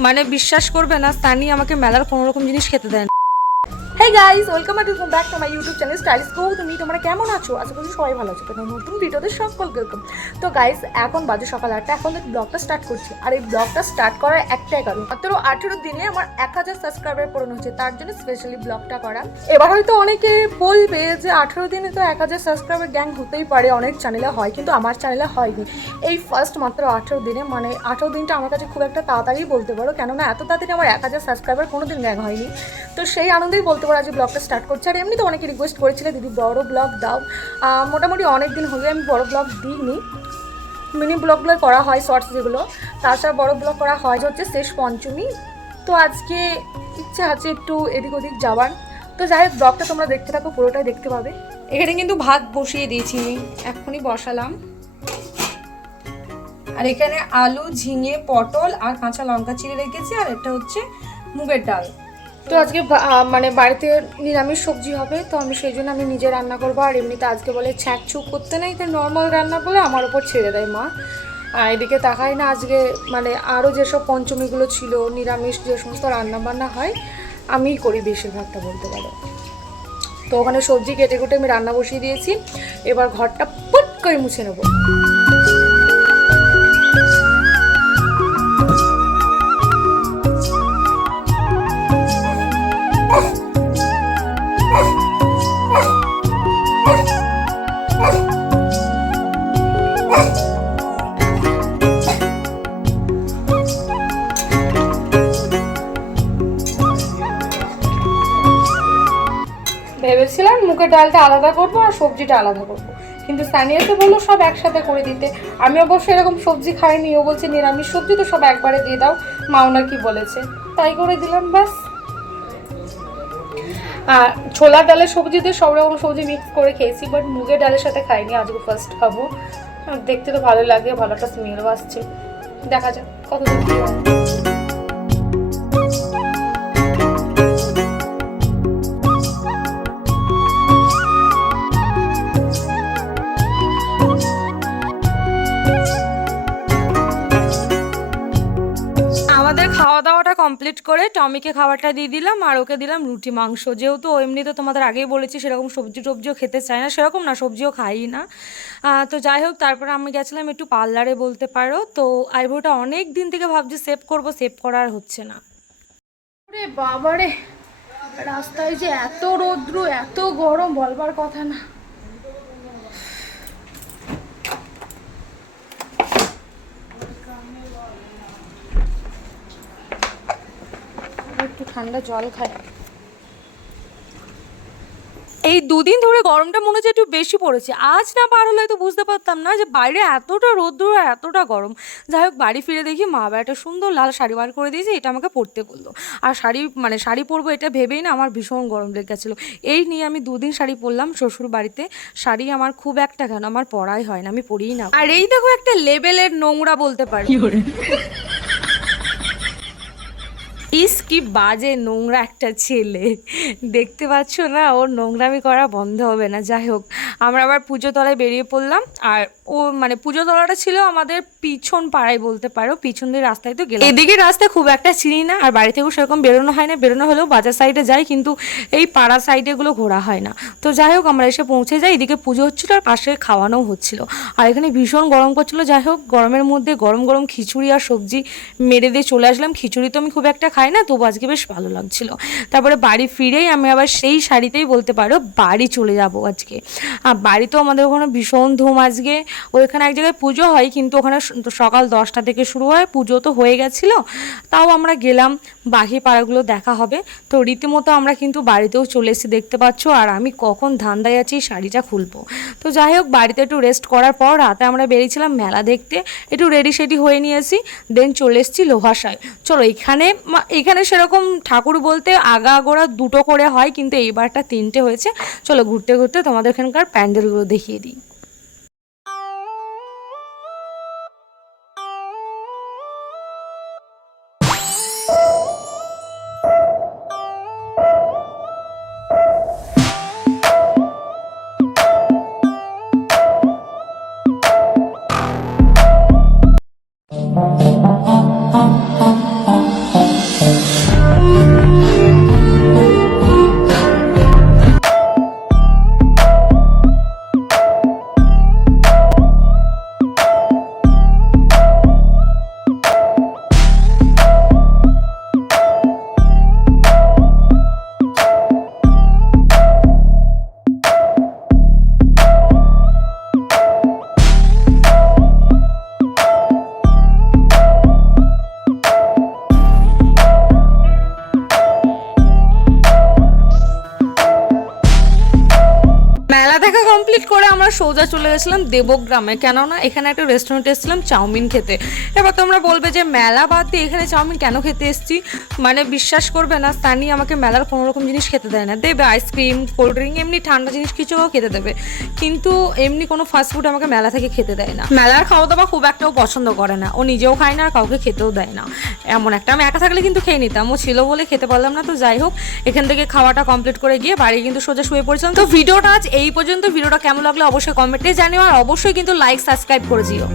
মানে বিশ্বাস করবে না সানি আমাকে মেলার কোনো রকম জিনিস খেতে দেয় হ্যাঁ guys welcome R welcome back to my YouTube channel stylish go তুমি তোমরা কেমন আছো? আশা করি সবাই ভালো আছো। তো নতুন ভিডিওতে সকলকে ওয়েলকাম তো গাইস এখন বাজে সকাল আটটা, এখন ব্লগটা স্টার্ট করছি। আর এই ব্লগটা স্টার্ট করার একটাই কারণ, মাত্র আঠেরো দিনে আমার এক হাজার সাবস্ক্রাইবার পূরণ হচ্ছে, তার জন্য স্পেশালি ব্লগটা করা। এবার হয়তো অনেকে বলবে যে আঠেরো দিনে তো এক হাজার সাবস্ক্রাইবার গ্যাং হতেই পারে, অনেক চ্যানেলে হয়, কিন্তু আমার চ্যানেলে হয়নি। এই ফার্স্ট মাত্র আঠেরো দিনে মানে আঠেরো দিনটা আমার কাছে খুব একটা তাড়াতাড়ি বলতে পারো, কেননা এত তাড়াতাড়ি আমার এক হাজার সাবস্ক্রাইবার কোনো দিন গ্যাং হয়নি। তো সেই আনন্দেই বলতে পারো আজ ব্লগটা স্টার্ট করছি। আর এমনি তো অনেকে রিকোয়েস্ট করেছিলে, দিদি, বড় ব্লগ দাও। মোটামুটি অনেক দিন হলে আমি বড় ব্লগ দিইনি। মিনি ব্লগগুলো করা হয় শর্টস যেগুলো। তাছাড়া বড় ব্লগ করা হয় হচ্ছে শেষ পঞ্চমী। তো আজকে ইচ্ছে আছে একটু এদিক ওদিক যাওয়ার। তো যাই হোক ব্লগটা তোমরা দেখতে থাকো, পুরোটাই দেখতে পাবে। এখানে কিন্তু ভাত বসিয়ে দিয়েছি আমি এখনই বসালাম। আর এখানে আলু, ঝিঙে, পটল আর কাঁচা লঙ্কা চিড়ে রেখেছি, আর এটা হচ্ছে মুগের ডাল। তো আজকে মানে বাড়িতে নিরামিষ সবজি হবে, তো আমি সেই জন্য আমি নিজে রান্না করব। আর এমনিতে আজকে বলে ছ্যাঁক ছুক করতে নেই, তাই নর্মাল রান্না বলে আমার ওপর ছেড়ে দেয় মা। আর এদিকে তাকাই না, আজকে মানে আরও যেসব পঞ্চমীগুলো ছিল, নিরামিষ যে সমস্ত রান্না বান্না হয়, আমিই করি বেশিরভাগটা বলতে পারো। তো ওখানে সবজি কেটে কুটে আমি রান্না বসিয়ে দিয়েছি, এবার ঘরটা পুট করে মুছে নেব। মুখের ডালটা আলাদা করব আর সবজিটা আলাদা করব। কিন্তু স্থানীয় তো বলল সব একসাথে করে দিতে। আমি অবশ্য এরকম সবজি খাইনি, ও বলছে নিরামিষ সবজি, তো সব একবারে দিয়ে দাও। মা ওনার কি বলেছে। তাই করে দিলাম, ব্যাস। আর ছোলার ডালের সবজি দিয়ে সব রকম সবজি মিক্স করে খেয়েছি বাট মুগের ডালের সাথে খাইনি, আজকে ফার্স্ট খাব। দেখতে তো ভালো লাগে, ভালো একটা স্মেলও আসছে। দেখা যাক কত খাওয়া দাওয়াটা কমপ্লিট করে টমিকে খাবারটা দিয়ে দিলাম আর ওকে দিলাম রুটি, মাংস। যেহেতু ও এমনিতে তোমাদের আগেই বলেছি সেরকম সবজি টবজিও খেতে চায় না, সেরকম না, সবজিও খাই না। তো যাই হোক, তারপরে আমি গেছিলাম একটু পার্লারে বলতে পারো। তো আইব্রোটা অনেক দিন থেকে ভাবছি সেভ করব সেভ করার হচ্ছে না। ওরে বাবারে, রাস্তায় যে এত রৌদ্র, এত গরম বলবার কথা না একটু ঠান্ডা জল খাই এই দুদিন ধরে গরমটা মনে হচ্ছে একটু বেশি পড়েছে। আজ না পার হলে তো বুঝতে পারতাম না যে বাইরে এতটা রোদ্র আর এতটা গরম। যাই হোক বাড়ি ফিরে দেখি মা বাবা একটা সুন্দর লাল শাড়ি বার করে দিয়েছে এটা আমাকে পরতে বলল। আর শাড়ি মানে শাড়ি পরবো এটা ভেবেই না আমার ভীষণ গরম লেগে গেছিল। এই নিয়ে আমি দুদিন শাড়ি পরলাম শ্বশুর বাড়িতে। শাড়ি আমার খুব একটা কেন আমার পরাই হয় না আমি পরিই না। আর এই দেখো একটা লেভেলের নোংরা বলতে পারি। ইস কি বাজে নোংরা একটা ছেলে। দেখতে পাচ্ছ না, ওর নোংরামি করা বন্ধ হবে না। যাই হোক, আমরা আবার পুজো তলায় বেরিয়ে পড়লাম। আর ও মানে পুজো তলাটা ছিল আমাদের পিছন পাড়ায় বলতে পারো, পিছন দিয়ে রাস্তায় তো গেলাম। এদিকে রাস্তা খুব একটা চিনি না, আর বাড়ি থেকেও সেরকম বেরোনো হয় না, বেরোনো হলেও বাজার সাইডে যাই, কিন্তু এই পাড়া সাইডে এগুলো ঘোরা হয় না। তো যাই হোক, আমরা এসে পৌঁছে যাই, এদিকে পুজো হচ্ছিল আর পাশে খাওয়ানোও হচ্ছিল। আর এখানে ভীষণ গরম করছিল যাই হোক, গরমের মধ্যে গরম গরম খিচুড়ি আর সবজি মেরে দিয়ে চলে আসলাম। খিচুড়ি তো আমি খুব একটা খাই না, তবু আজকে বেশ ভালো লাগছিল। তারপরে বাড়ি ফিরেই আমি আবার সেই শাড়িতেই বলতে পারো, বাড়ি চলে যাব আজকে। আর বাড়ি তো আমাদের ওখানে ভীষণ ধুম আজকে ওইখানে এক জায়গায় পুজো হয়, কিন্তু ওখানে সকাল দশটা থেকে শুরু হয়, পুজো তো হয়ে গেছিল। তাও আমরা গেলাম, বাকি পাড়াগুলো দেখা হবে। তো রীতিমতো আমরা কিন্তু বাড়িতেও চলে এসেছি, দেখতে পাচ্ছ। আর আমি কখন ধান্দায় আছি, শাড়িটা খুলবো। তো যাই হোক, বাড়িতে একটু রেস্ট করার পর রাতে আমরা বেরিয়েছিলাম মেলা দেখতে। একটু রেডি সেডি হয়ে নিয়েছি দেন চলে এসেছি লোহাশায়। চলো, এখানে এখানে সেরকম ঠাকুর বলতে আগা আগোড়া দুটো করে হয়, কিন্তু এইবারটা তিনটে হয়েছে। চলো, ঘুরতে ঘুরতে তোমাদের এখানকার প্যান্ডেলগুলো দেখিয়ে দিই। সোজা চলে গেছিলাম দেবগ্রামে। কেননা এখানে একটা রেস্টুরেন্টে এসেছিলাম, চাউমিন খেতে। এবার তোমরা বলবে যে মেলা বাদ দিয়ে এখানে চাউমিন কেন খেতে এসেছি? মানে বিশ্বাস করবে না স্থানীয় আমাকে মেলার কোনো রকম জিনিস খেতে দেয় না। দেবে আইসক্রিম কোল্ড ড্রিঙ্ক এমনি ঠান্ডা জিনিস কিছুও খেতে দেবে। কিন্তু এমনি কোনো ফাস্ট ফুড আমাকে মেলা থেকে খেতে দেয় না। মেলার খাওয়া দাওয়া খুব একটাও পছন্দ করে না। ও নিজেও খায় না আর কাউকে খেতেও দেয় না। এমন একটা, আমি একা থাকলে কিন্তু খেয়ে নিতাম। ও ছিল বলে খেতে পারলাম না, তো যাই হোক, এখান থেকে খাওয়াটা কমপ্লিট করে গিয়ে বাড়ি কিন্তু সোজা শুয়ে পড়ছিলাম। তো ভিডিওটা আজ এই পর্যন্ত। ভিডিওটা কেমন লাগল অবশ্যই কমেন্টে জানিও আর অবশ্যই কিন্তু লাইক সাবস্ক্রাইব করে দিও।